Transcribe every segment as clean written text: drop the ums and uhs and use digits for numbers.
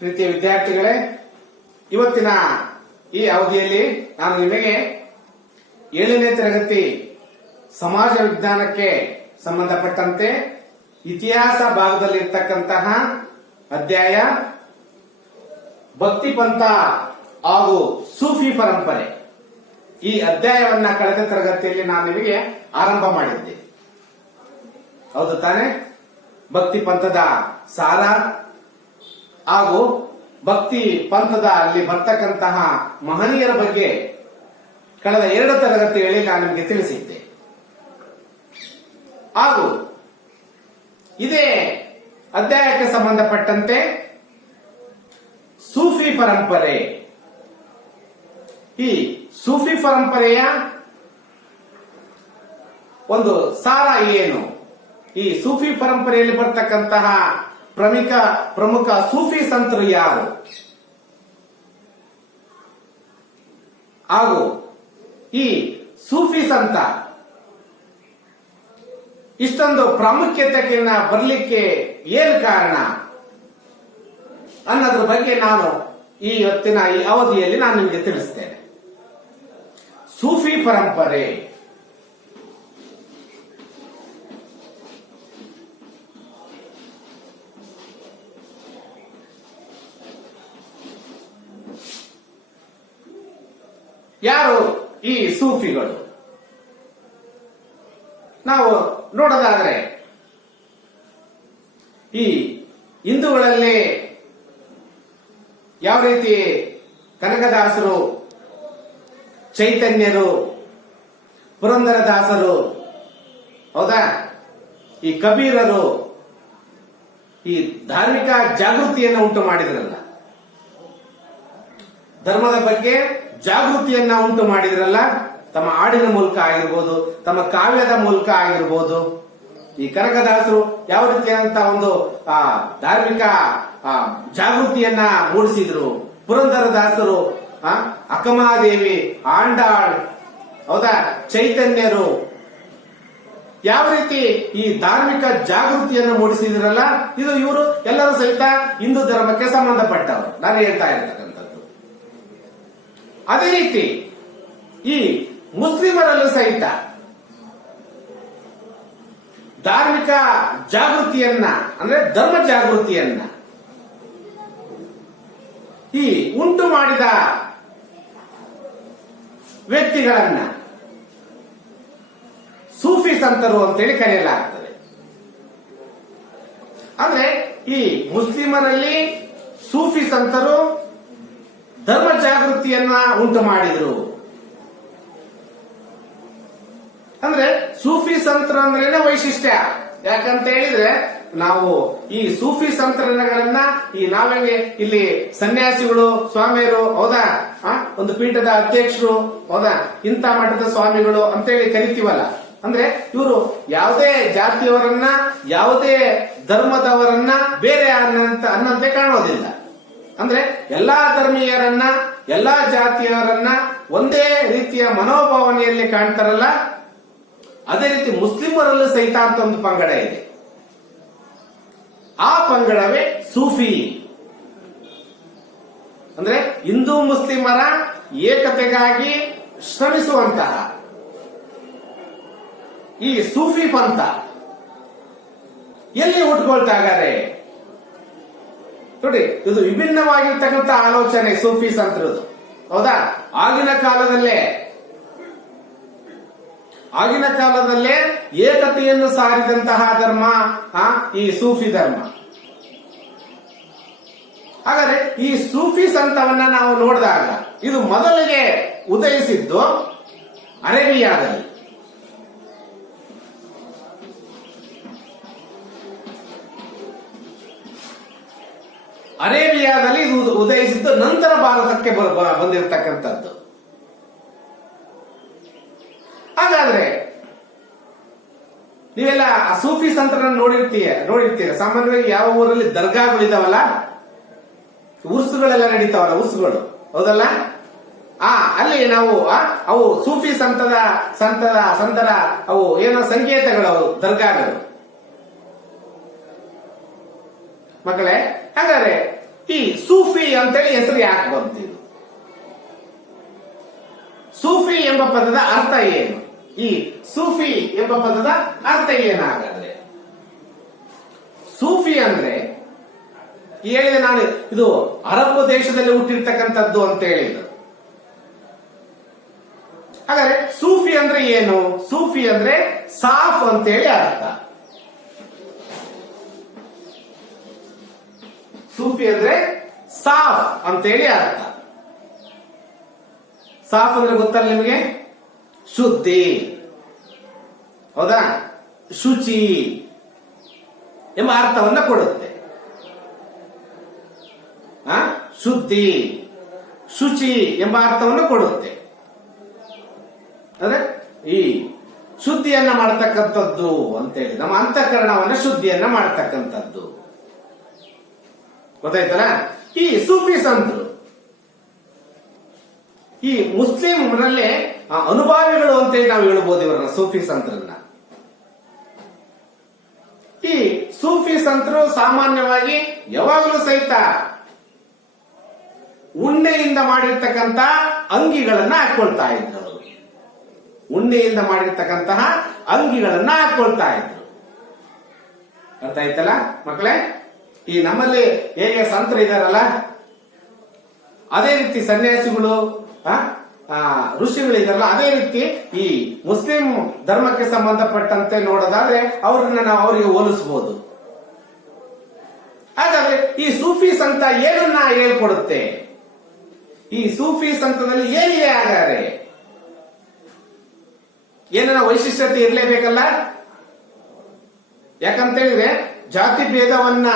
ಪ್ರೀತಿಯ ವಿದ್ಯಾರ್ಥಿಗಳೇ, ಇವತ್ತಿನ ಈ ಅವಧಿಯಲ್ಲಿ ನಾನು ನಿಮಗೆ 7ನೇ ತರಗತಿ ಸಮಾಜ ವಿಜ್ಞಾನಕ್ಕೆ ಸಂಬಂಧಪಟ್ಟಂತೆ ಇತಿಹಾಸ ಭಾಗದಲ್ಲಿರ್ತಕ್ಕಂತಹ ಅಧ್ಯಾಯ ಭಕ್ತಿ ಪಂಥ ಹಾಗೂ ಸೂಫಿ ಪರಂಪರೆ ಈ ಅಧ್ಯಾಯವನ್ನ ಕಳೆದ ತರಗತಿಯಲ್ಲಿ ನಾನು ನಿಮಗೆ ಆರಂಭ ಮಾಡಿದ್ದೆ. ಹೌದು ತಾನೆ? ಭಕ್ತಿ ಪಂಥದ ಸಾರ ಹಾಗೂ ಭಕ್ತಿ ಪಂಥದ ಅಲ್ಲಿ ಬರ್ತಕ್ಕಂತಹ ಮಹನೀಯರ ಬಗ್ಗೆ ಕಳೆದ 2 ತರಗತಿಗಳಲ್ಲಿ ನಾನು ನಿಮಗೆ ತಿಳಿಸಿದ್ದೆ. ಹಾಗೂ ಇದೇ ಅಧ್ಯಾಯಕ್ಕೆ ಸಂಬಂಧಪಟ್ಟಂತೆ ಸೂಫಿ ಪರಂಪರೆ, ಈ ಸೂಫಿ ಪರಂಪರೆಯ ಒಂದು ಸಾರ ಏನು, ಈ ಸೂಫಿ ಪರಂಪರೆಯಲ್ಲಿ ಬರ್ತಕ್ಕಂತಹ ಪ್ರಮುಖ ಸೂಫಿ ಸಂತರು ಯಾರು, ಹಾಗೂ ಈ ಸೂಫಿ ಸಂತ ಇಷ್ಟೊಂದು ಪ್ರಾಮುಖ್ಯತೆಯನ್ನ ಬರಲಿಕ್ಕೆ ಏನು ಕಾರಣ ಅನ್ನೋದ್ರ ಬಗ್ಗೆ ನಾನು ಈ ಹೊತ್ತಿನ ಈ ಅವಧಿಯಲ್ಲಿ ನಾನು ನಿಮಗೆ ತಿಳಿಸ್ತೇನೆ. ಸೂಫಿ ಪರಂಪರೆ ಯಾರು ಈ ಸೂಫಿಗಳು? ನಾವು ನೋಡೋದಾದ್ರೆ ಈ ಹಿಂದೂಗಳಲ್ಲಿ ಯಾವ ರೀತಿ ಕನಕದಾಸರು, ಚೈತನ್ಯರು, ಪುರಂದರದಾಸರು, ಹೌದಾ, ಈ ಕಬೀರರು ಈ ಧಾರ್ಮಿಕ ಜಾಗೃತಿಯನ್ನು ಉಂಟು ಮಾಡಿದ್ರಲ್ಲ, ಧರ್ಮದ ಬಗ್ಗೆ ಜಾಗೃತಿಯನ್ನ ಉಂಟು ಮಾಡಿದ್ರಲ್ಲ, ತಮ್ಮ ಹಾಡಿನ ಮೂಲಕ ಆಗಿರ್ಬೋದು, ತಮ್ಮ ಕಾವ್ಯದ ಮೂಲಕ ಆಗಿರ್ಬೋದು. ಈ ಕನಕದಾಸರು ಯಾವ ರೀತಿಯಾದಂತಹ ಒಂದು ಧಾರ್ಮಿಕ ಜಾಗೃತಿಯನ್ನ ಮೂಡಿಸಿದ್ರು. ಪುರಂದರದಾಸರು ಅಕ್ಕಮಹಾದೇವಿ, ಆಂಡಾಳ್, ಹೌದಾ, ಚೈತನ್ಯರು ಯಾವ ರೀತಿ ಈ ಧಾರ್ಮಿಕ ಜಾಗೃತಿಯನ್ನು ಮೂಡಿಸಿದ್ರಲ್ಲ, ಇದು ಇವರು ಎಲ್ಲರೂ ಸಹಿತ ಹಿಂದೂ ಧರ್ಮಕ್ಕೆ ಸಂಬಂಧಪಟ್ಟವರು ನಾನು ಹೇಳ್ತಾ ಇರ್ತಕ್ಕಂಥದ್ದು. ಅದೇ ರೀತಿ ಈ ಮುಸ್ಲಿಮರಲ್ಲೂ ಸಹಿತ ಧಾರ್ಮಿಕ ಜಾಗೃತಿಯನ್ನ, ಅಂದ್ರೆ ಧರ್ಮ ಜಾಗೃತಿಯನ್ನ ಈ ಉಂಟು ಮಾಡಿದ ವ್ಯಕ್ತಿಗಳನ್ನ ಸೂಫಿ ಸಂತರು ಅಂತೇಳಿ ಕರೆಯಲಾಗ್ತದೆ. ಅಂದ್ರೆ ಈ ಮುಸ್ಲಿಮರಲ್ಲಿ ಸೂಫಿ ಸಂತರು ಧರ್ಮ ಜಾಗೃತಿಯನ್ನ ಉಂಟು ಮಾಡಿದ್ರು. ಅಂದ್ರೆ ಸೂಫಿ ಸಂತರು ಅಂದ್ರೇನೆ ವೈಶಿಷ್ಟ್ಯ. ಯಾಕಂತ ಹೇಳಿದ್ರೆ ನಾವು ಈ ಸೂಫಿ ಸಂತರಗಳನ್ನ ಈ ನಾವೇಗೆ ಇಲ್ಲಿ ಸನ್ಯಾಸಿಗಳು, ಸ್ವಾಮಿಯರು, ಹೌದಾ, ಒಂದು ಪೀಠದ ಅಧ್ಯಕ್ಷರು, ಹೌದಾ, ಇಂಥ ಮಠದ ಸ್ವಾಮಿಗಳು ಅಂತೇಳಿ ಕರಿತೀವಲ್ಲ. ಅಂದ್ರೆ ಇವರು ಯಾವುದೇ ಜಾತಿಯವರನ್ನ, ಯಾವುದೇ ಧರ್ಮದವರನ್ನ ಬೇರೆ ಅನ್ನಂತೆ ಕಾಣೋದಿಲ್ಲ. ಅಂದ್ರೆ ಎಲ್ಲಾ ಧರ್ಮೀಯರನ್ನ, ಎಲ್ಲಾ ಜಾತಿಯವರನ್ನ ಒಂದೇ ರೀತಿಯ ಮನೋಭಾವನೆಯಲ್ಲಿ ಕಾಣ್ತಾರಲ್ಲ, ಅದೇ ರೀತಿ ಮುಸ್ಲಿಮರಲ್ಲೂ ಸಹಿತ ಅಂತ ಒಂದು ಪಂಗಡ ಇದೆ. ಆ ಪಂಗಡವೇ ಸೂಫಿ. ಅಂದ್ರೆ ಹಿಂದೂ ಮುಸ್ಲಿಮರ ಏಕತೆಗಾಗಿ ಶ್ರಮಿಸುವಂತಹ ಈ ಸೂಫಿ ಪಂಥ ಎಲ್ಲಿ ಹುಟ್ಕೊಳ್ತಾ ಇದ್ದಾರೆ ನೋಡಿ. ಇದು ವಿಭಿನ್ನವಾಗಿರ್ತಕ್ಕಂಥ ಆಲೋಚನೆ ಸೂಫಿ ಸಂತರದು, ಹೌದಾ. ಆಗಿನ ಕಾಲದಲ್ಲೇ ಏಕತೆಯನ್ನು ಸಾರಿದಂತಹ ಧರ್ಮ ಈ ಸೂಫಿ ಧರ್ಮ. ಹಾಗಾದ್ರೆ ಈ ಸೂಫಿ ಸಂತವನ್ನ ನಾವು ನೋಡಿದಾಗ ಇದು ಮೊದಲಿಗೆ ಉದಯಿಸಿದ್ದು ಅರೇಬಿಯಾದಲ್ಲಿ. ಇದು ಉದಯಿಸಿದ್ದು ನಂತರ ಭಾರತಕ್ಕೆ ಬಂದಿರತಕ್ಕಂಥದ್ದು. ಹಾಗಾದ್ರೆ ನೀವೆಲ್ಲ ಆ ಸೂಫಿ ಸಂತರನ್ನ ನೋಡಿರ್ತೀರ. ಸಾಮಾನ್ಯವಾಗಿ ಯಾವ ಊರಲ್ಲಿ ದರ್ಗಾಗಳಿದಾವಲ್ಲ, ಉರ್ಸುಗಳೆಲ್ಲ ನಡೀತಾವಲ್ಲ, ಉರ್ಸುಗಳು, ಹೌದಲ್ಲ. ಅಲ್ಲಿ ನಾವು ಅವು ಸೂಫಿ ಸಂತರ ಅವು ಏನೋ ಸಂಕೇತಗಳು, ಅವು ದರ್ಗಾಗಳು. ಮಕ್ಕಳೇ, ಹಾಗಾದ್ರೆ ಈ ಸೂಫಿ ಅಂತೇಳಿ ಹೆಸರು ಯಾಕೆ ಬಂತು? ಇದು ಸೂಫಿ ಎಂಬ ಪದದ ಅರ್ಥ ಏನು? ಈ ಸೂಫಿ ಎಂಬ ಪದದ ಅರ್ಥ ಏನಾಗದೆ? ಸೂಫಿ ಅಂದ್ರೆ ಹೇಳಿದೆ ನಾನು, ಇದು ಅರಬ್ ದೇಶದಲ್ಲಿ ಹುಟ್ಟಿರ್ತಕ್ಕಂಥದ್ದು ಅಂತ ಹೇಳಿದ್ರು. ಹಾಗಾದ್ರೆ ಸೂಫಿ ಅಂದ್ರೆ ಏನು? ಸೂಫಿ ಅಂದ್ರೆ ಸಾಫ್ ಅಂತೇಳಿ ಅರ್ಥ. ಸೂಫಿ ಅಂದ್ರೆ ಸಾಫ್ ಅಂತೇಳಿ ಅರ್ಥ. ಸಾಫ್ ಅಂದ್ರೆ ಗೊತ್ತಲ್ಲ ನಿಮಗೆ? ಶುದ್ಧಿ, ಹೌದಾ? ಶುಚಿ ಎಂಬ ಅರ್ಥವನ್ನ ಕೊಡುತ್ತೆ. ಶುದ್ಧಿ, ಶುಚಿ ಎಂಬ ಅರ್ಥವನ್ನು ಕೊಡುತ್ತೆ. ಅಂದ್ರೆ ಈ ಶುದ್ಧಿಯನ್ನ ಮಾಡತಕ್ಕಂಥದ್ದು ಅಂತೇಳಿ, ನಮ್ಮ ಅಂತಃಕರಣವನ್ನ ಶುದ್ಧಿಯನ್ನ ಮಾಡತಕ್ಕಂಥದ್ದು. ಗೊತ್ತಾಯ್ತಲ್ಲ? ಈ ಸೂಫಿ ಸಂತರು ಈ ಮುಸ್ಲಿಮರಲ್ಲೇ ಅನುಭಾವಿಗಳು ಅಂತೇಳಿ ನಾವು ಹೇಳ್ಬೋದು ಇವರನ್ನ, ಸೂಫಿ ಸಂತರನ್ನ. ಈ ಸೂಫಿ ಸಂತರು ಸಾಮಾನ್ಯವಾಗಿ ಯಾವಾಗಲೂ ಸಹಿತ ಉಣ್ಣೆಯಿಂದ ಮಾಡಿರ್ತಕ್ಕಂಥ ಅಂಗಿಗಳನ್ನ ಹಾಕೊಳ್ತಾ ಇದ್ರು. ಉಣ್ಣೆಯಿಂದ ಮಾಡಿರ್ತಕ್ಕಂತಹ ಅಂಗಿಗಳನ್ನ ಹಾಕೊಳ್ತಾ ಇದ್ರು. ಅರ್ಥ ಆಯ್ತಲ್ಲ ಮಕ್ಕಳೇ? ಈ ನಮ್ಮಲ್ಲಿ ಹೇಗೆ ಸಂತರು ಇದಾರಲ್ಲ, ಅದೇ ರೀತಿ ಸನ್ಯಾಸಿಗಳು, ಋಷಿಗಳಿದಾರಲ್ಲ, ಅದೇ ರೀತಿ ಈ ಮುಸ್ಲಿಂ ಧರ್ಮಕ್ಕೆ ಸಂಬಂಧಪಟ್ಟಂತೆ ನೋಡೋದಾದ್ರೆ ಅವ್ರನ್ನ ನಾವು ಅವರಿಗೆ ಹೋಲಿಸಬಹುದು. ಹಾಗಾದ್ರೆ ಈ ಸೂಫಿ ಸಂತ ಏನನ್ನ ಹೇಳ್ಕೊಡುತ್ತೆ? ಈ ಸೂಫಿ ಸಂತದಲ್ಲಿ ಏನಿದೆ? ಹಾಗಾದ್ರೆ ಏನನ್ನ ವೈಶಿಷ್ಟ್ಯತೆ ಇರಲೇಬೇಕಲ್ಲ? ಯಾಕಂತ ಹೇಳಿದ್ರೆ ಜಾತಿ ಭೇದವನ್ನ,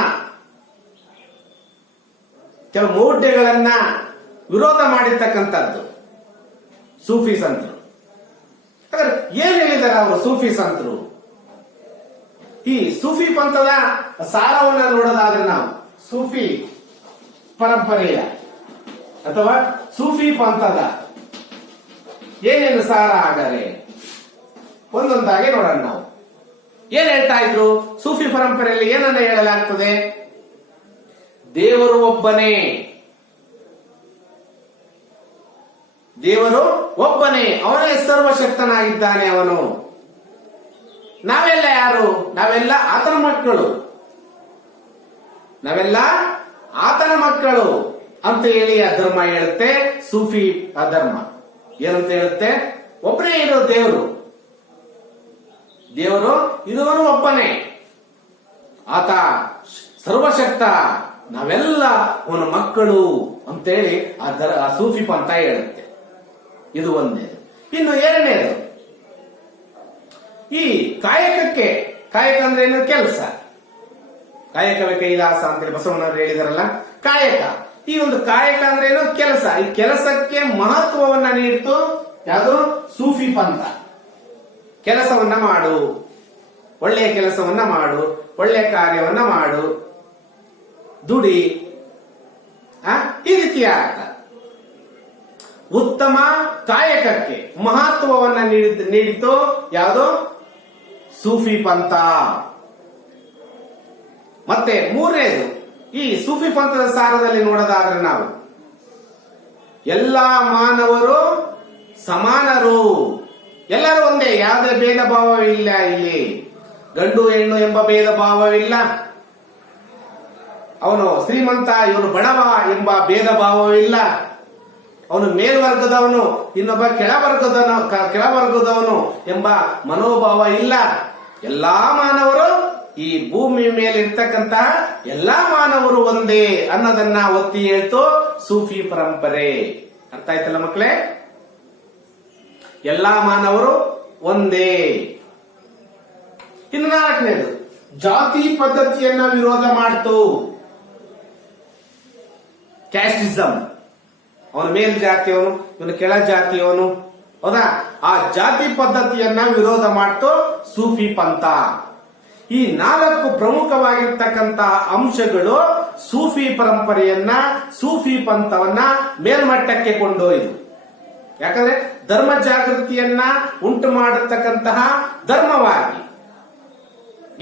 ಕೆಲವು ಮೌಢ್ಯಗಳನ್ನ ವಿರೋಧ ಮಾಡಿರ್ತಕ್ಕಂಥದ್ದು ಸೂಫಿ ಸಂತರು. ಹಾಗಾದ್ರೆ ಏನ್ ಹೇಳಿದಾರೆ ಅವರು ಸೂಫಿ ಸಂತರು? ಈ ಸೂಫಿ ಪಂಥದ ಸಾರವನ್ನ ನೋಡೋದಾದ್ರೆ ನಾವು ಸೂಫಿ ಪರಂಪರೆಯ ಅಥವಾ ಸೂಫಿ ಪಂಥದ ಏನೇನು ಸಾರ ಆಗರೆ ಒಂದೊಂದಾಗಿ ನೋಡೋಣ. ನಾವು ಏನ್ ಹೇಳ್ತಾ ಇದ್ರು? ಸೂಫಿ ಪರಂಪರೆಯಲ್ಲಿ ಏನನ್ನ ಹೇಳಲಾಗ್ತದೆ? ದೇವರು ಒಬ್ಬನೇ, ದೇವರು ಒಬ್ಬನೇ, ಅವನೇ ಸರ್ವಶಕ್ತನಾಗಿದ್ದಾನೆ ಅವನು. ನಾವೆಲ್ಲ ಯಾರು? ನಾವೆಲ್ಲ ಆತನ ಮಕ್ಕಳು, ನಾವೆಲ್ಲ ಆತನ ಮಕ್ಕಳು ಅಂತ ಹೇಳಿ ಆ ಧರ್ಮ ಹೇಳುತ್ತೆ. ಸೂಫಿ ಆ ಧರ್ಮ ಏನಂತ ಹೇಳುತ್ತೆ? ಒಬ್ಬನೇ ಇರೋ ದೇವರು, ದೇವರು ಇರುವನು ಒಬ್ಬನೇ, ಆತ ಸರ್ವಶಕ್ತ, ನಾವೆಲ್ಲ ಅವನ ಮಕ್ಕಳು ಅಂತೇಳಿ ಆ ಸೂಫಿ ಪಂಥ ಹೇಳುತ್ತೆ. ಇದು ಒಂದೇದು. ಇನ್ನು ಎರಡನೇದು, ಈ ಕಾಯಕಕ್ಕೆ, ಕಾಯಕ ಅಂದ್ರೆ ಏನು? ಕೆಲಸ. ಕಾಯಕವೇ ಕೈಲಾಸ ಅಂತೇಳಿ ಬಸವಣ್ಣವರು ಹೇಳಿದಾರಲ್ಲ, ಕಾಯಕ. ಈ ಒಂದು ಕಾಯಕ ಅಂದ್ರೆ ಏನು? ಕೆಲಸ. ಈ ಕೆಲಸಕ್ಕೆ ಮಹತ್ವವನ್ನ ನೀಡಿತು ಯಾವುದು? ಸೂಫಿ ಪಂಥ. ಕೆಲಸವನ್ನ ಮಾಡು, ಒಳ್ಳೆಯ ಕೆಲಸವನ್ನ ಮಾಡು, ಒಳ್ಳೆಯ ಕಾರ್ಯವನ್ನ ಮಾಡು, ದುಡಿ, ಈ ರೀತಿಯ ಅರ್ಥ. ಉತ್ತಮ ಕಾಯಕಕ್ಕೆ ಮಹತ್ವವನ್ನ ನೀಡಿತು ಯಾವುದು? ಸೂಫಿ ಪಂಥ. ಮತ್ತೆ ಮೂರನೇದು, ಈ ಸೂಫಿ ಪಂಥದ ಸಾರದಲ್ಲಿ ನೋಡೋದಾದ್ರೆ ನಾವು ಎಲ್ಲಾ ಮಾನವರು ಸಮಾನರು, ಎಲ್ಲರೂ ಒಂದೇ, ಯಾವುದೇ ಭೇದ ಭಾವವಿಲ್ಲ. ಇಲ್ಲಿ ಗಂಡು ಹೆಣ್ಣು ಎಂಬ ಭೇದ ಭಾವವಿಲ್ಲ. ಅವನು ಶ್ರೀಮಂತ, ಇವನು ಬಡವ ಎಂಬ ಭೇದ ಭಾವವಿಲ್ಲ. ಅವನು ಮೇಲ್ವರ್ಗದವನು, ಇನ್ನೊಬ್ಬ ಕೆಳವರ್ಗದವನು ಎಂಬ ಮನೋಭಾವ ಇಲ್ಲ. ಎಲ್ಲಾ ಮಾನವರು, ಈ ಭೂಮಿ ಮೇಲೆ ಇರ್ತಕ್ಕಂತಹ ಎಲ್ಲಾ ಮಾನವರು ಒಂದೇ ಅನ್ನೋದನ್ನ ಒತ್ತಿ ಹೇಳ್ತು ಸೂಫಿ ಪರಂಪರೆ. ಅರ್ಥ ಆಯ್ತಲ್ಲ ಮಕ್ಕಳೇ? ಎಲ್ಲಾ ಮಾನವರು ಒಂದೇ. ಇನ್ನು ನಾಲ್ಕನೇದು, ಜಾತಿ ಪದ್ಧತಿಯನ್ನ ವಿರೋಧ ಮಾಡ್ತು. ಕ್ಯಾಸ್ಟಿಸಂ, ಅವನು ಮೇಲ್ ಜಾತಿಯವನು, ಇವನು ಕೆಳ ಜಾತಿಯವನು, ಹೌದಾ? ಆ ಜಾತಿ ಪದ್ಧತಿಯನ್ನ ವಿರೋಧ ಮಾಡ್ತು ಸೂಫಿ ಪಂಥ. ಈ ನಾಲ್ಕು ಪ್ರಮುಖವಾಗಿರ್ತಕ್ಕಂತಹ ಅಂಶಗಳು ಸೂಫಿ ಪರಂಪರೆಯನ್ನ, ಸೂಫಿ ಪಂಥವನ್ನ ಮೇಲ್ಮಟ್ಟಕ್ಕೆ ಕೊಂಡೊಯ್ದು. ಯಾಕಂದ್ರೆ ಧರ್ಮ ಜಾಗೃತಿಯನ್ನ ಉಂಟು ಮಾಡತಕ್ಕಂತಹ ಧರ್ಮವಾಗಿ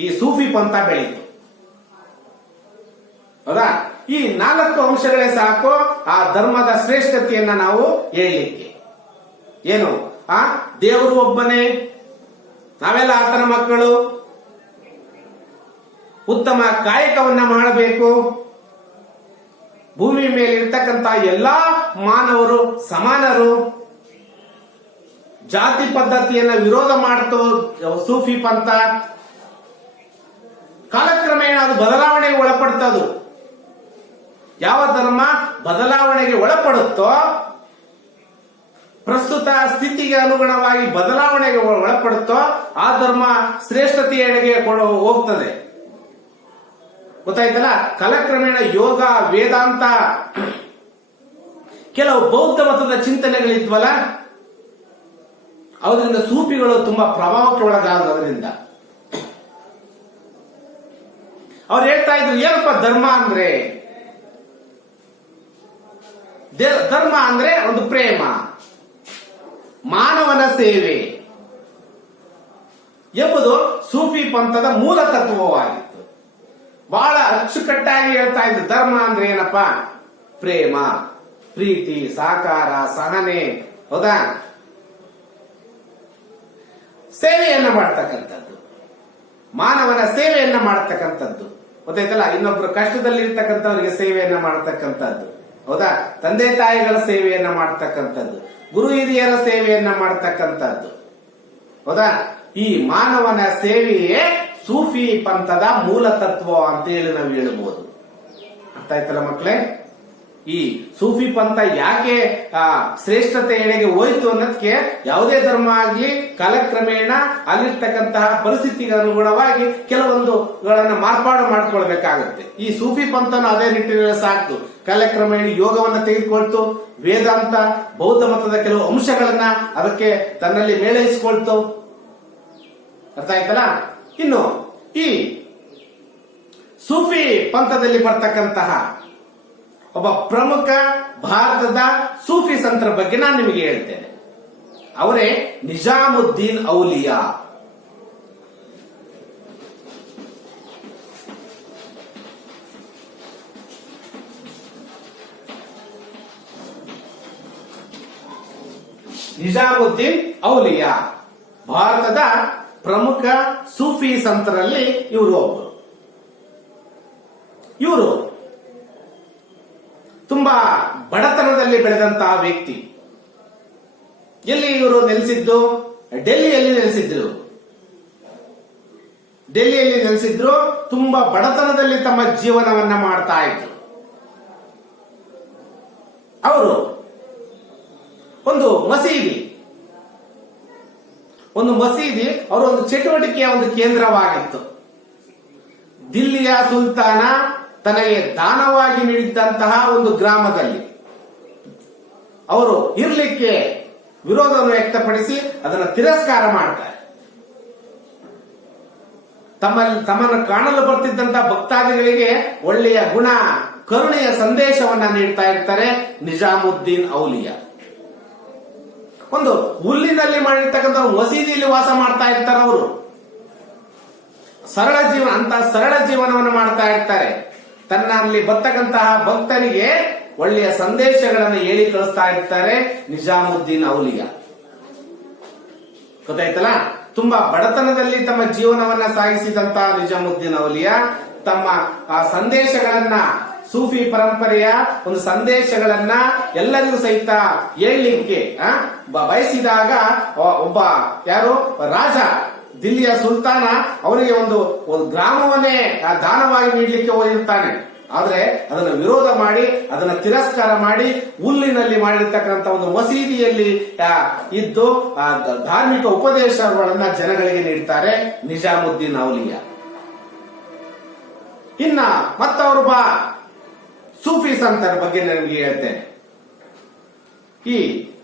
ಈ ಸೂಫಿ ಪಂಥ ಬೆಳೀತು, ಹೌದಾ? ಈ 4 ಅಂಶಗಳೇ ಸಾಕು ಆ ಧರ್ಮದ ಶ್ರೇಷ್ಠತೆಯನ್ನ ನಾವು ಹೇಳಲಿಕ್ಕೆ. ಏನು? ದೇವರು ಒಬ್ಬನೇ, ನಾವೆಲ್ಲ ಆತನ ಮಕ್ಕಳು, ಉತ್ತಮ ಕಾಯಕವನ್ನ ಮಾಡಬೇಕು, ಭೂಮಿ ಮೇಲೆ ಇರ್ತಕ್ಕಂತ ಎಲ್ಲಾ ಮಾನವರು ಸಮಾನರು, ಜಾತಿ ಪದ್ಧತಿಯನ್ನ ವಿರೋಧ ಮಾಡ್ತು ಸೂಫಿ ಪಂಥ. ಕಾಲಕ್ರಮೇಣ ಅದು ಬದಲಾವಣೆಗೆ ಒಳಪಡ್ತದು. ಯಾವ ಧರ್ಮ ಬದಲಾವಣೆಗೆ ಒಳಪಡುತ್ತೋ, ಪ್ರಸ್ತುತ ಸ್ಥಿತಿಗೆ ಅನುಗುಣವಾಗಿ ಬದಲಾವಣೆಗೆ ಒಳಪಡುತ್ತೋ, ಆ ಧರ್ಮ ಶ್ರೇಷ್ಠತೆಯೆಡೆಗೆ ಹೋಗ್ತದೆ. ಗೊತ್ತಾಯ್ತಲ್ಲ? ಕಾಲಕ್ರಮೇಣ ಯೋಗ, ವೇದಾಂತ, ಕೆಲವು ಬೌದ್ಧ ಮತದ ಚಿಂತನೆಗಳಿದ್ವಲ್ಲ, ಅವರಿಂದ ಸೂಫಿಗಳು ತುಂಬಾ ಪ್ರಭಾವಕ್ಕೆ ಒಳಗಾದ್ರಿಂದ ಅವ್ರು ಹೇಳ್ತಾ ಇದ್ರು, ಏನಪ್ಪ ಧರ್ಮ ಅಂದ್ರೆ? ಧರ್ಮ ಅಂದ್ರೆ ಒಂದು ಪ್ರೇಮ, ಮಾನವನ ಸೇವೆ ಎಂಬುದು ಸೂಫಿ ಪಂಥದ ಮೂಲ ತತ್ವವಾಗಿತ್ತು. ಬಹಳ ಅಚ್ಚುಕಟ್ಟಾಗಿ ಹೇಳ್ತಾ ಇದ್ರು, ಧರ್ಮ ಅಂದ್ರೆ ಏನಪ್ಪ? ಪ್ರೇಮ, ಪ್ರೀತಿ, ಸಹಕಾರ, ಸಹನೆ, ಹೌದಾ? ಸೇವೆಯನ್ನ ಮಾಡ್ತಕ್ಕಂಥದ್ದು, ಮಾನವನ ಸೇವೆಯನ್ನ ಮಾಡ್ತಕ್ಕಂಥದ್ದು. ಗೊತ್ತಾಯ್ತಲ್ಲ? ಇನ್ನೊಬ್ರು ಕಷ್ಟದಲ್ಲಿ ಇರ್ತಕ್ಕಂಥವ್ರಿಗೆ ಸೇವೆಯನ್ನ ಮಾಡ್ತಕ್ಕಂಥದ್ದು, ಹೌದಾ? ತಂದೆ ತಾಯಿಗಳ ಸೇವೆಯನ್ನ ಮಾಡ್ತಕ್ಕಂಥದ್ದು, ಗುರು ಹಿರಿಯರ ಸೇವೆಯನ್ನ ಮಾಡ್ತಕ್ಕಂಥದ್ದು, ಹೌದಾ? ಈ ಮಾನವನ ಸೇವೆಯೇ ಸೂಫಿ ಪಂಥದ ಮೂಲ ತತ್ವ ಅಂತ ಹೇಳಿ ನಾವು ಹೇಳಬಹುದು. ಅರ್ಥ ಆಯ್ತಲ್ಲ ಮಕ್ಕಳೇ? ಈ ಸೂಫಿ ಪಂಥ ಯಾಕೆ ಶ್ರೇಷ್ಠತೆ ಎಡೆಗೆ ಹೋಯ್ತು ಅನ್ನೋದಕ್ಕೆ ಯಾವುದೇ ಧರ್ಮ ಆಗ್ಲಿ ಕಾಲಕ್ರಮೇಣ ಅಲ್ಲಿರ್ತಕ್ಕಂತಹ ಪರಿಸ್ಥಿತಿಗೆ ಅನುಗುಣವಾಗಿ ಕೆಲವೊಂದುಗಳನ್ನ ಮಾರ್ಪಾಡು ಮಾಡ್ಕೊಳ್ಬೇಕಾಗುತ್ತೆ. ಈ ಸೂಫಿ ಪಂಥನ ಅದೇ ನಿಟ್ಟಿನಲ್ಲಿ ಸಾಕ್ತು. ಕಾಲಕ್ರಮೇಣ ಯೋಗವನ್ನ ತೆಗೆದುಕೊಳ್ತು, ವೇದಾಂತ, ಬೌದ್ಧ ಮತದ ಕೆಲವು ಅಂಶಗಳನ್ನ ಅದಕ್ಕೆ ತನ್ನಲ್ಲಿ ಮೇಳೈಸಿಕೊಳ್ತು. ಅರ್ಥ ಆಯ್ತಲ್ಲ? ಇನ್ನು ಈ ಸೂಫಿ ಪಂಥದಲ್ಲಿ ಬರ್ತಕ್ಕಂತಹ ಒಬ್ಬ ಪ್ರಮುಖ ಭಾರತದ ಸೂಫಿ ಸಂತರ ಬಗ್ಗೆ ನಾನು ನಿಮಗೆ ಹೇಳ್ತೇನೆ. ಅವರೇ ನಿಜಾಮುದ್ದೀನ್ ಔಲಿಯಾ. ನಿಜಾಮುದ್ದೀನ್ ಔಲಿಯಾ ಭಾರತದ ಪ್ರಮುಖ ಸೂಫಿ ಸಂತರಲ್ಲಿ ಇವರು ಒಬ್ಬರು. ಇವರು ತುಂಬಾ ಬಡತನದಲ್ಲಿ ಬೆಳೆದಂತಹ ವ್ಯಕ್ತಿ. ಎಲ್ಲಿ ಇವರು ನೆಲೆಸಿದ್ದು? ಡೆಲ್ಲಿಯಲ್ಲಿ ನೆಲೆಸಿದ್ರು. ಡೆಲ್ಲಿಯಲ್ಲಿ ನೆಲೆಸಿದ್ರು. ತುಂಬಾ ಬಡತನದಲ್ಲಿ ತಮ್ಮ ಜೀವನವನ್ನ ಮಾಡ್ತಾ ಇದ್ರು. ಅವರು ಒಂದು ಮಸೀದಿ ಅವರ ಒಂದು ಚಟುವಟಿಕೆಯ ಒಂದು ಕೇಂದ್ರವಾಗಿತ್ತು. ದಿಲ್ಲಿಯ ಸುಲ್ತಾನ ತನಗೆ ದಾನವಾಗಿ ನೀಡಿದ್ದಂತಹ ಒಂದು ಗ್ರಾಮದಲ್ಲಿ ಅವರು ಇರ್ಲಿಕ್ಕೆ ವಿರೋಧವನ್ನು ವ್ಯಕ್ತಪಡಿಸಿ ಅದನ್ನು ತಿರಸ್ಕಾರ ಮಾಡ್ತಾರೆ. ತಮ್ಮನ್ನು ಕಾಣಲು ಬರ್ತಿದ್ದಂತಹ ಭಕ್ತಾದಿಗಳಿಗೆ ಒಳ್ಳೆಯ ಗುಣ, ಕರುಣೆಯ ಸಂದೇಶವನ್ನ ನೀಡ್ತಾ ಇರ್ತಾರೆ ನಿಜಾಮುದ್ದೀನ್ ಔಲಿಯಾ. ಒಂದು ಹುಲ್ಲಿನಲ್ಲಿ ಮಾಡಿರ್ತಕ್ಕಂಥ ಮಸೀದಿಯಲ್ಲಿ ವಾಸ ಮಾಡ್ತಾ ಇರ್ತಾರೆ. ಅವರು ಸರಳ ಜೀವನವನ್ನು ಮಾಡ್ತಾ ಇರ್ತಾರೆ. ತನ್ನಲ್ಲಿ ಬರ್ತಕ್ಕಂತಹ ಭಕ್ತರಿಗೆ ಒಳ್ಳೆಯ ಸಂದೇಶಗಳನ್ನು ಹೇಳಿ ಕಳಿಸ್ತಾ ಇರ್ತಾರೆ ನಿಜಾಮುದ್ದೀನ್ ಔಲಿಯಾ. ಗೊತ್ತಾಯ್ತಲ್ಲ? ತುಂಬಾ ಬಡತನದಲ್ಲಿ ತಮ್ಮ ಜೀವನವನ್ನ ಸಾಗಿಸಿದಂತಹ ನಿಜಾಮುದ್ದೀನ್ ಔಲಿಯಾ ತಮ್ಮ ಆ ಸಂದೇಶಗಳನ್ನ, ಸೂಫಿ ಪರಂಪರೆಯ ಒಂದು ಸಂದೇಶಗಳನ್ನ ಎಲ್ಲರಿಗೂ ಸಹಿತ ಹೇಳಲಿಕ್ಕೆ ಬಯಸಿದಾಗ ಒಬ್ಬ ಯಾರು ರಾಜ, ದಿಲ್ಲಿಯ ಸುಲ್ತಾನ ಅವರಿಗೆ ಒಂದು ಗ್ರಾಮವನ್ನೇ ದಾನವಾಗಿ ನೀಡಲಿಕ್ಕೆ ಹೋಗಿರ್ತಾನೆ. ಆದ್ರೆ ಅದನ್ನು ವಿರೋಧ ಮಾಡಿ, ಅದನ್ನು ತಿರಸ್ಕಾರ ಮಾಡಿ, ಹುಲ್ಲಿನಲ್ಲಿ ಮಾಡಿರ್ತಕ್ಕಂಥ ಒಂದು ಮಸೀದಿಯಲ್ಲಿ ಇದ್ದು ಧಾರ್ಮಿಕ ಉಪದೇಶಗಳನ್ನ ಜನಗಳಿಗೆ ನೀಡ್ತಾರೆ ನಿಜಾಮುದ್ದೀನ್ ಔಲಿಯಾ. ಇನ್ನ ಮತ್ತೊಬ್ಬ ಸೂಫಿ ಸಂತರ ಬಗ್ಗೆ ನನಗೆ ಹೇಳ್ತೇನೆ.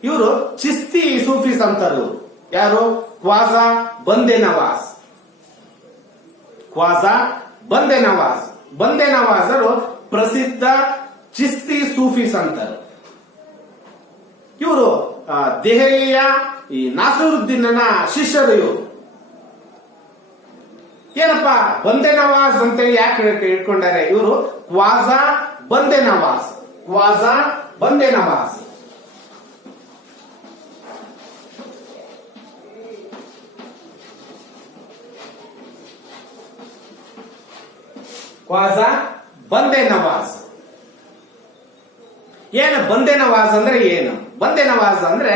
ಇವರು ಚಿಸ್ತಿ ಸೂಫಿ ಸಂತರು. ಯಾರು? ಖ್ವಾಜಾ ಬಂದೆ ನವಾಜರು ಪ್ರಸಿದ್ಧ ಚಿಸ್ತಿ ಸೂಫಿ ಸಂತರು. ಇವರು ದೆಹಲಿಯ ಈ ನಾಸಿರುದ್ದೀನ್ನ ಶಿಷ್ಯರು. ಇವರು ಏನಪ್ಪಾ ಬಂದೆ ನವಾಜ್ ಅಂತೇಳಿ ಯಾಕೆ ಇಟ್ಕೊಂಡಾರೆ? ಇವರು ಖ್ವಾಜಾ ಬಂದೆ ನವಾಜ್. ಖ್ವಾಜಾ ಬಂದೆ ನವಾಜ್. ಖ್ವಾಜಾ ಬಂದೆ ನವಾಜ್. ಏನು ಬಂದೆ ನವಾಜ್ ಅಂದ್ರೆ ಏನು? ಬಂದೆ ನವಾಜ್ ಅಂದ್ರೆ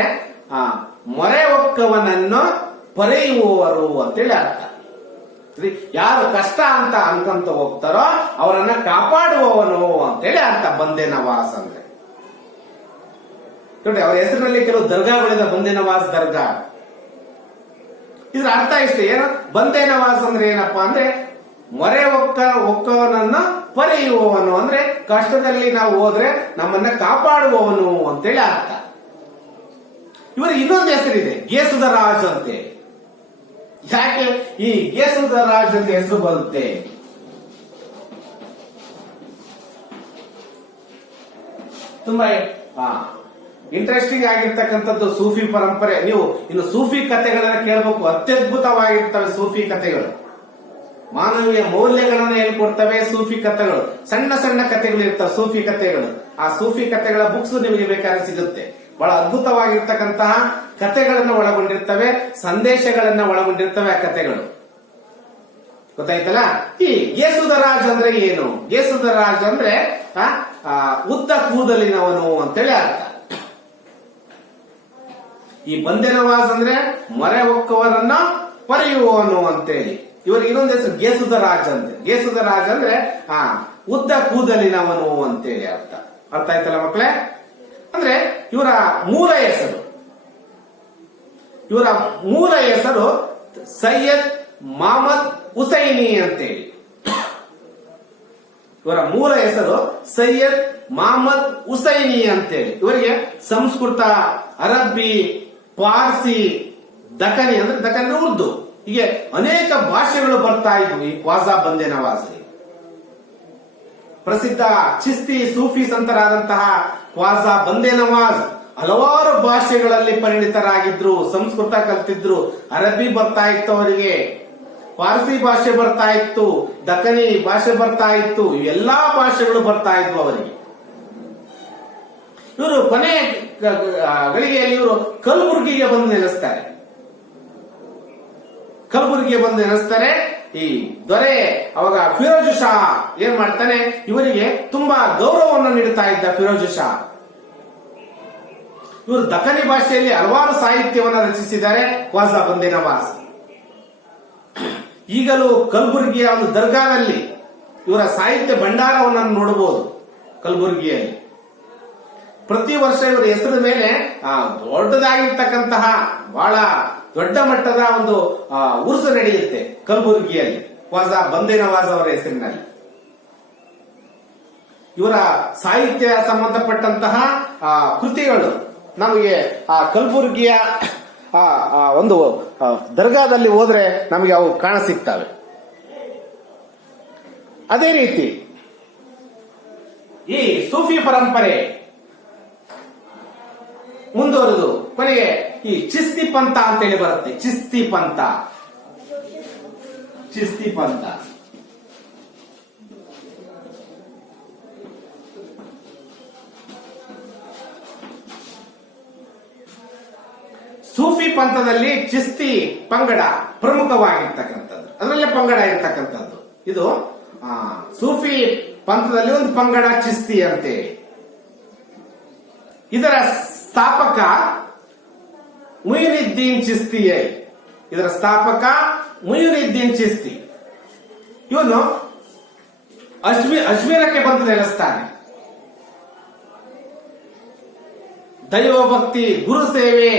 ಮೊರೆ ಹೊಕ್ಕವನನ್ನು ಪೊರೆಯುವವರು ಅಂತೇಳಿ ಅರ್ಥ. ಯಾರು ಕಷ್ಟ ಅಂತ ಅನ್ಕೊಂತ ಹೋಗ್ತಾರೋ ಅವರನ್ನ ಕಾಪಾಡುವವನು ಅಂತೇಳಿ ಅರ್ಥ ಬಂದೆ ನವಾಜ್ ಅಂದ್ರೆ. ನೋಡಿ, ಅವರ ಹೆಸರಿನಲ್ಲಿ ಕೆಲವು ದರ್ಗಾಗಳಿದೆ, ಬಂದೆ ನವಾಜ್ ದರ್ಗಾ. ಇದ್ರ ಅರ್ಥ ಇಷ್ಟೇ. ಏನು ಬಂದೆ ನವಾಜ್ ಅಂದ್ರೆ ಏನಪ್ಪಾ ಅಂದ್ರೆ ಮೊರೆ ಹೊಕ್ಕವನನ್ನ ಪೊರೆಯುವವನು ಅಂದ್ರೆ ಕಷ್ಟದಲ್ಲಿ ನಾವು ಹೋದ್ರೆ ನಮ್ಮನ್ನ ಕಾಪಾಡುವವನು ಅಂತೇಳಿ ಅರ್ಥ. ಇವರ ಇನ್ನೊಂದು ಹೆಸರಿದೆ, ಗೇಸುದ ರಾಜ್ ಅಂತೆ. ಯಾಕೆ ಈ ಗೇಸುದ ರಾಜ್ ಅಂತ ಹೆಸರು ಬರುತ್ತೆ? ತುಂಬಾ ಇಂಟ್ರೆಸ್ಟಿಂಗ್ ಆಗಿರ್ತಕ್ಕಂಥದ್ದು ಸೂಫಿ ಪರಂಪರೆ. ನೀವು ಇನ್ನು ಸೂಫಿ ಕಥೆಗಳನ್ನ ಕೇಳಬೇಕು, ಅತ್ಯದ್ಭುತವಾಗಿರ್ತವೆ ಸೂಫಿ ಕಥೆಗಳು. ಮಾನವೀಯ ಮೌಲ್ಯಗಳನ್ನ ಹೇಳ್ಕೊಡ್ತವೆ ಸೂಫಿ ಕಥೆಗಳು. ಸಣ್ಣ ಸಣ್ಣ ಕಥೆಗಳು ಇರ್ತವೆ ಸೂಫಿ ಕಥೆಗಳು. ಆ ಸೂಫಿ ಕಥೆಗಳ ಬುಕ್ಸ್ ನಿಮಗೆ ಬೇಕಾದ್ರೆ ಸಿಗುತ್ತೆ. ಬಹಳ ಅದ್ಭುತವಾಗಿರ್ತಕ್ಕಂತಹ ಕಥೆಗಳನ್ನು ಒಳಗೊಂಡಿರ್ತವೆ, ಸಂದೇಶಗಳನ್ನ ಒಳಗೊಂಡಿರ್ತವೆ ಆ ಕಥೆಗಳು. ಗೊತ್ತಾಯ್ತಲ್ಲ? ಈ ಗೇಸುದ ರಾಜ್ ಅಂದ್ರೆ ಏನು? ಗೇಸುದ ರಾಜ್ ಅಂದ್ರೆ ಉದ್ದ ಕೂದಲಿನವನು ಅಂತೇಳಿ ಅರ್ಥ. ಈ ಬಂದೆ ನವಾಜ್ ಅಂದ್ರೆ ಮೊರೆ ಹೊಕ್ಕವರನ್ನ ಪೊರೆಯುವವನು ಅಂತೇಳಿ. ಇವರಿಗೆ ಇನ್ನೊಂದು ಹೆಸರು ಗೇಸುದ ರಾಜ್ ಅಂತ. ಗೇಸುದ ರಾಜ್ ಅಂದ್ರೆ ಉದ್ದ ಕೂದಲಿನವನು ಅಂತೇಳಿ ಅರ್ಥ. ಅರ್ಥ ಆಯ್ತಲ್ಲ ಮಕ್ಕಳೇ? ಅಂದ್ರೆ ಇವರ ಮೂಲ ಹೆಸರು ಸೈಯದ್ ಮಹಮ್ಮದ್ ಹುಸೈನಿ ಅಂತೇಳಿ. ಇವರ ಮೂಲ ಹೆಸರು ಸೈಯದ್ ಮಹಮ್ಮದ್ ಹುಸೈನಿ ಅಂತೇಳಿ. ಇವರಿಗೆ ಸಂಸ್ಕೃತ, ಅರಬ್ಬಿ, ಪಾರ್ಸಿ, ದಖನಿ ಅಂದ್ರೆ ದಖನಿ ಉರ್ದು, ಹೀಗೆ ಅನೇಕ ಭಾಷೆಗಳು ಬರ್ತಾ ಇದ್ವು ಈ ಖ್ವಾಜಾ ಬಂದೆ ನವಾಜ್. ಪ್ರಸಿದ್ಧ ಚಿಸ್ತಿ ಸೂಫಿ ಸಂತರಾದಂತಹ ಖ್ವಾಜಾ ಬಂದೆ ನವಾಜ್ ಹಲವಾರು ಭಾಷೆಗಳಲ್ಲಿ ಪರಿಣಿತರಾಗಿದ್ರು. ಸಂಸ್ಕೃತ ಕಲ್ತಿದ್ರು, ಅರಬ್ಬಿ ಬರ್ತಾ ಇತ್ತು ಅವರಿಗೆ, ಪಾರ್ಸಿ ಭಾಷೆ ಬರ್ತಾ ಇತ್ತು, ದಖನಿ ಭಾಷೆ ಬರ್ತಾ ಇತ್ತು, ಎಲ್ಲಾ ಭಾಷೆಗಳು ಬರ್ತಾ ಇದ್ವು ಅವರಿಗೆ. ಇವರು ಕೊನೆ ಗಳಿಗೆಯಲ್ಲಿ ಇವರು ಕಲಬುರ್ಗಿಗೆ ಬಂದು ನೆಲೆಸ್ತಾರೆ. ಕಲಬುರ್ಗಿಗೆ ಬಂದು ನೆಲೆಸ್ತಾರೆ. ಈ ದೊರೆ ಅವಾಗ ಫಿರೋಜ್ ಶಾ ಏನ್ ಮಾಡ್ತಾನೆ, ಇವರಿಗೆ ತುಂಬಾ ಗೌರವವನ್ನು ನೀಡುತ್ತಾ ಇದ್ದ ಫಿರೋಜ್ ಶಾ. ಇವರು ದಖನಿ ಭಾಷೆಯಲ್ಲಿ ಹಲವಾರು ಸಾಹಿತ್ಯವನ್ನು ರಚಿಸಿದ್ದಾರೆ ಖ್ವಾಜಾ ಬಂದೆ ನವಾಜ್. ಈಗಲೂ ಕಲಬುರ್ಗಿಯ ಒಂದು ದರ್ಗಾದಲ್ಲಿ ಇವರ ಸಾಹಿತ್ಯ ಭಂಡಾರವನ್ನು ನೋಡಬಹುದು. ಕಲಬುರ್ಗಿಯಲ್ಲಿ ಪ್ರತಿ ವರ್ಷ ಇವರ ಹೆಸರ ಮೇಲೆ ದೊಡ್ಡದಾಗಿರ್ತಕ್ಕಂತಹ ಬಹಳ ದೊಡ್ಡ ಮಟ್ಟದ ಒಂದು ಉರ್ಸು ನಡೆಯುತ್ತೆ ಕಲಬುರ್ಗಿಯಲ್ಲಿ ಖ್ವಾಜಾ ಬಂದೆ ನವಾಜ್ ಅವರ ಹೆಸರಿನಲ್ಲಿ. ಇವರ ಸಾಹಿತ್ಯ ಸಂಬಂಧಪಟ್ಟಂತಹ ಕೃತಿಗಳು ನಮಗೆ ಆ ಕಲಬುರ್ಗಿಯ ಒಂದು ದರ್ಗಾದಲ್ಲಿ ಹೋದ್ರೆ ನಮಗೆ ಅವು ಕಾಣಸಿಗ್ತವೆ. ಅದೇ ರೀತಿ ಈ ಸೂಫಿ ಪರಂಪರೆ ಮುಂದುವರೆದು ಕೊನೆಗೆ ಈ ಚಿಸ್ತಿ ಪಂಥ ಅಂತೇಳಿ ಬರುತ್ತೆ. ಚಿಸ್ತಿ ಪಂಥ ಸೂಫಿ ಪಂಥದಲ್ಲಿ ಚಿಸ್ತಿ ಪಂಗಡ ಪ್ರಮುಖವಾಗಿರ್ತಕ್ಕಂಥದ್ದು, ಅದರಲ್ಲೇ ಪಂಗಡ ಇರ್ತಕ್ಕಂಥದ್ದು. ಇದು ಸೂಫಿ ಪಂಥದಲ್ಲಿ ಒಂದು ಪಂಗಡ ಚಿಸ್ತಿ ಅಂತೇಳಿ. ಇದರ ಸ್ಥಾಪಕ ಮುಯಿನುದ್ದೀನ್ ಚಿಸ್ತಿಯೇ. ಇದರ ಸ್ಥಾಪಕ ಮುಯಿನುದ್ದೀನ್ ಚಿಸ್ತಿ. ಇವನು ಅಜ್ಮೀರಕ್ಕೆ ಬಂದು ನೆಲೆಸ್ತಾನೆ. ದೈವಭಕ್ತಿ, ಗುರು ಸೇವೆ,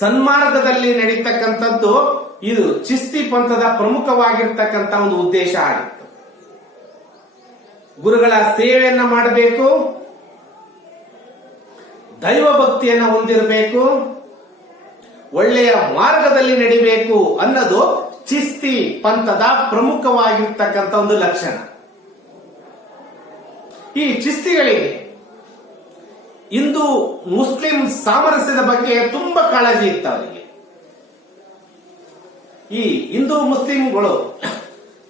ಸನ್ಮಾರ್ಗದಲ್ಲಿ ನಡೀತಕ್ಕಂಥದ್ದು ಇದು ಚಿಸ್ತಿ ಪಂಥದ ಪ್ರಮುಖವಾಗಿರ್ತಕ್ಕಂಥ ಒಂದು ಉದ್ದೇಶ ಆಗಿತ್ತು. ಗುರುಗಳ ಸೇವೆಯನ್ನ ಮಾಡಬೇಕು, ದೈವ ಭಕ್ತಿಯನ್ನ ಹೊಂದಿರಬೇಕು, ಒಳ್ಳೆಯ ಮಾರ್ಗದಲ್ಲಿ ನಡಿಬೇಕು ಅನ್ನೋದು ಚಿಸ್ತಿ ಪಂಥದ ಪ್ರಮುಖವಾಗಿರ್ತಕ್ಕಂಥ ಒಂದು ಲಕ್ಷಣ. ಈ ಚಿಸ್ತಿಗಳಿಗೆ ಹಿಂದೂ ಮುಸ್ಲಿಂ ಸಾಮರಸ್ಯದ ಬಗ್ಗೆ ತುಂಬಾ ಕಾಳಜಿ ಇತ್ತು ಅವರಿಗೆ. ಈ ಹಿಂದೂ ಮುಸ್ಲಿಂಗಳು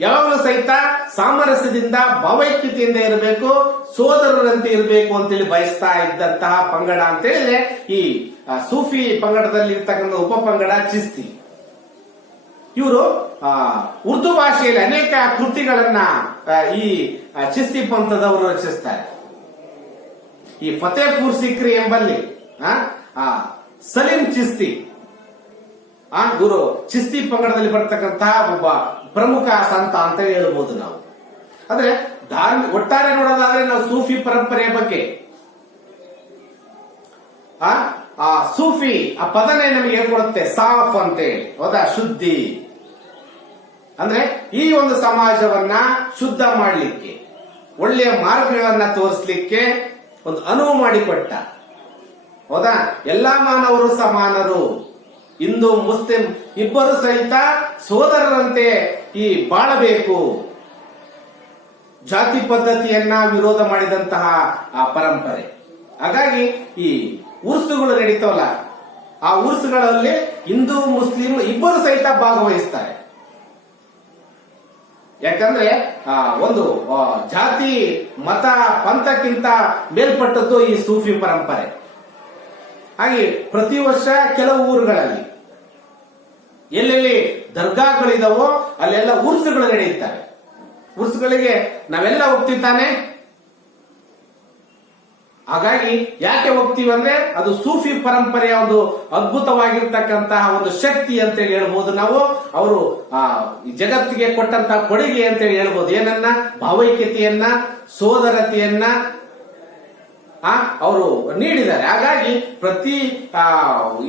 ಯಾವಾಗಲೂ ಸಹಿತ ಸಾಮರಸ್ಯದಿಂದ ಭಾವೈಕ್ಯತೆಯಿಂದ ಇರಬೇಕು, ಸೋದರರಂತೆ ಇರಬೇಕು ಅಂತೇಳಿ ಬಯಸ್ತಾ ಇದ್ದಂತಹ ಪಂಗಡ ಅಂತ ಹೇಳಿದ್ರೆ ಈ ಸೂಫಿ ಪಂಗಡದಲ್ಲಿ ಇರ್ತಕ್ಕಂಥ ಉಪ ಪಂಗಡ ಚಿಸ್ತಿ. ಇವರು ಉರ್ದು ಭಾಷೆಯಲ್ಲಿ ಅನೇಕ ಕೃತಿಗಳನ್ನ ಈ ಚಿಸ್ತಿ ಪಂಥದವರು ರಚಿಸ್ತಾರೆ. ಈ ಫತೇಪುರ್ ಸಿಕ್ರಿ ಎಂಬಲ್ಲಿ ಸಲೀಂ ಚಿಸ್ತಿ ಇವರು ಚಿಸ್ತಿ ಪಂಗಡದಲ್ಲಿ ಬರ್ತಕ್ಕಂತಹ ಒಬ್ಬ ಪ್ರಮುಖ ಸಂತ ಅಂತ ಹೇಳ್ಬೋದು ನಾವು. ಅಂದ್ರೆ ಒಟ್ಟಾರೆ ನೋಡೋದಾದ್ರೆ ನಾವು ಸೂಫಿ ಪರಂಪರೆಯ ಬಗ್ಗೆ ಆ ಸೂಫಿ ಆ ಪದನೇ ನಮಗೆ ಹೇಳ್ಕೊಡುತ್ತೆ ಸಾಫ್ ಅಂತ ಹೇಳಿ, ಹೌದಾ? ಶುದ್ಧಿ ಅಂದ್ರೆ ಈ ಒಂದು ಸಮಾಜವನ್ನ ಶುದ್ಧ ಮಾಡಲಿಕ್ಕೆ, ಒಳ್ಳೆಯ ಮಾರ್ಗಗಳನ್ನ ತೋರಿಸಲಿಕ್ಕೆ ಒಂದು ಅನುವು ಮಾಡಿಕೊಟ್ಟ, ಹೌದಾ? ಎಲ್ಲಾ ಮಾನವರು ಸಮಾನರು, ಹಿಂದೂ ಮುಸ್ಲಿಂ ಇಬ್ಬರು ಸಹಿತ ಸೋದರರಂತೆ ಈ ಬಾಳಬೇಕು, ಜಾತಿ ಪದ್ಧತಿಯನ್ನ ವಿರೋಧ ಮಾಡಿದಂತಹ ಆ ಪರಂಪರೆ. ಹಾಗಾಗಿ ಈ ಉರ್ಸುಗಳು ನಡೀತಾವಲ್ಲ, ಆ ಉರ್ಸುಗಳಲ್ಲಿ ಹಿಂದೂ ಮುಸ್ಲಿಂ ಇಬ್ಬರು ಸಹಿತ ಭಾಗವಹಿಸ್ತಾರೆ. ಯಾಕಂದ್ರೆ ಒಂದು ಜಾತಿ ಮತ ಪಂಥಕ್ಕಿಂತ ಮೇಲ್ಪಟ್ಟದ್ದು ಈ ಸೂಫಿ ಪರಂಪರೆ. ಹಾಗೆ ಪ್ರತಿ ವರ್ಷ ಕೆಲವು ಊರುಗಳಲ್ಲಿ ಎಲ್ಲೆಲ್ಲಿ ದರ್ಗಾಗಳಿದಾವೋ ಅಲ್ಲೆಲ್ಲ ಉರ್ಸುಗಳು ನಡೆಯುತ್ತವೆ. ಉರ್ಸುಗಳಿಗೆ ನಾವೆಲ್ಲ ಹೋಗ್ತೀವಿ ತಾನೆ. ಹಾಗಾಗಿ ಯಾಕೆ ಹೋಗ್ತೀವಿ ಅಂದ್ರೆ ಅದು ಸೂಫಿ ಪರಂಪರೆಯ ಒಂದು ಅದ್ಭುತವಾಗಿರ್ತಕ್ಕಂತಹ ಒಂದು ಶಕ್ತಿ ಅಂತ ಹೇಳಿ ಹೇಳ್ಬೋದು ನಾವು. ಅವರು ಜಗತ್ತಿಗೆ ಕೊಟ್ಟಂತಹ ಕೊಡುಗೆ ಅಂತ ಹೇಳಿ ಹೇಳ್ಬೋದು. ಏನನ್ನ? ಭಾವೈಕ್ಯತೆಯನ್ನ, ಸೋದರತೆಯನ್ನ ಅವರು ನೀಡಿದ್ದಾರೆ. ಹಾಗಾಗಿ ಪ್ರತಿ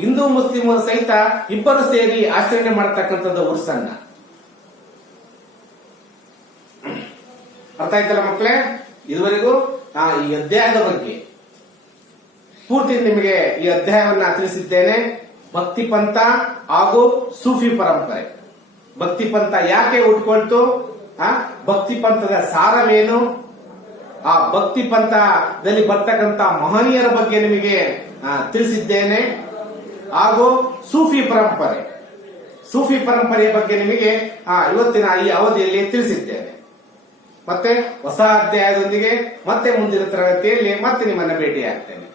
ಹಿಂದೂ ಮುಸ್ಲಿಮರು ಸಹಿತ ಇಬ್ಬರು ಸೇರಿ ಆಚರಣೆ ಮಾಡತಕ್ಕಂಥದ್ದು ಉರ್ಸನ್ನ. ಅರ್ಥ ಆಯ್ತಲ್ಲ ಮಕ್ಕಳೇ? ಇದುವರೆಗೂ ಈ ಅಧ್ಯಾಯದ ಬಗ್ಗೆ ಪೂರ್ತಿ ನಿಮಗೆ ಈ ಅಧ್ಯಾಯವನ್ನ ತಿಳಿಸಿದ್ದೇನೆ. ಭಕ್ತಿ ಪಂಥ ಹಾಗೂ ಸೂಫಿ ಪರಂಪರೆ. ಭಕ್ತಿ ಪಂಥ ಯಾಕೆ ಹುಟ್ಕೊಳ್ತು, ಭಕ್ತಿ ಪಂಥದ ಸಾರವೇನು, ಆ ಭಕ್ತಿ ಪಂಥದಲ್ಲಿ ಬರ್ತಕ್ಕಂಥ ಮಹನೀಯರ ಬಗ್ಗೆ ನಿಮಗೆ ತಿಳಿಸಿದ್ದೇನೆ. ಹಾಗೂ ಸೂಫಿ ಪರಂಪರೆಯ ಬಗ್ಗೆ ನಿಮಗೆ ಇವತ್ತಿನ ಈ ಅವಧಿಯಲ್ಲಿ ತಿಳಿಸಿದ್ದೇನೆ. ಮತ್ತೆ ಹೊಸ ಅಧ್ಯಾಯದೊಂದಿಗೆ ಮತ್ತೆ ಮುಂದಿನ ತರಗತಿಯಲ್ಲಿ ಮತ್ತೆ ನಿಮ್ಮನ್ನ ಭೇಟಿಯಾಗ್ತೇನೆ.